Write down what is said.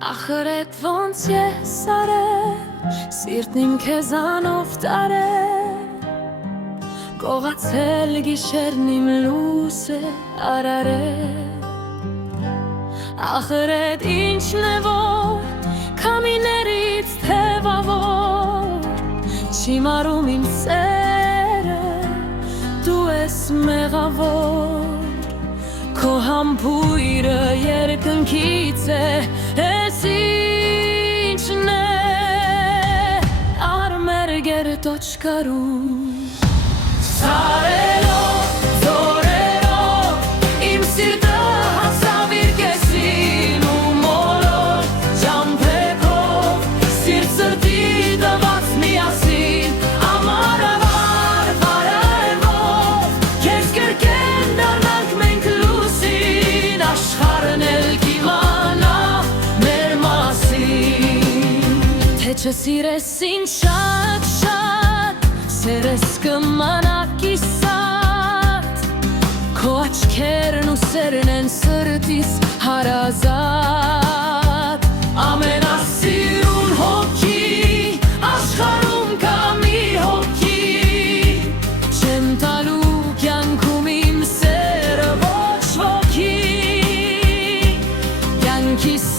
Ախրետ ոնց ես արել, սիրտն իմ քեզանով տարել, կողացել գիշերն իմ լույս է արարել։ Ախրետ ինչն է որ քամիներից թևավոր, չի մարում իմ սերը, դու ես մեղավոր, քո համբույրը երկնքից է, ես ինչն է, արմեր գերտոչ կարում, սարելով, ձորերով, իմ սիրտը հասավ իր կեսին ու մոլոր, ճամփեքով, սիրտ սրտի տված միասին, ամառավար վարարևով, քեզ կրկեն դառնանք մենք լուսին, աշխարհն էլ կիմանա մեր մասին, թե չսիրես ինձ շատ, սերես կմանա կիսատ, քո աչքերն ու սերն են սրտիս հարազատ, ամենասիրուն հոգի, աշխարհում կա մի հոգի, չեմ տալու կյանքում իմ սերը ոչ ոքի, կյանքիս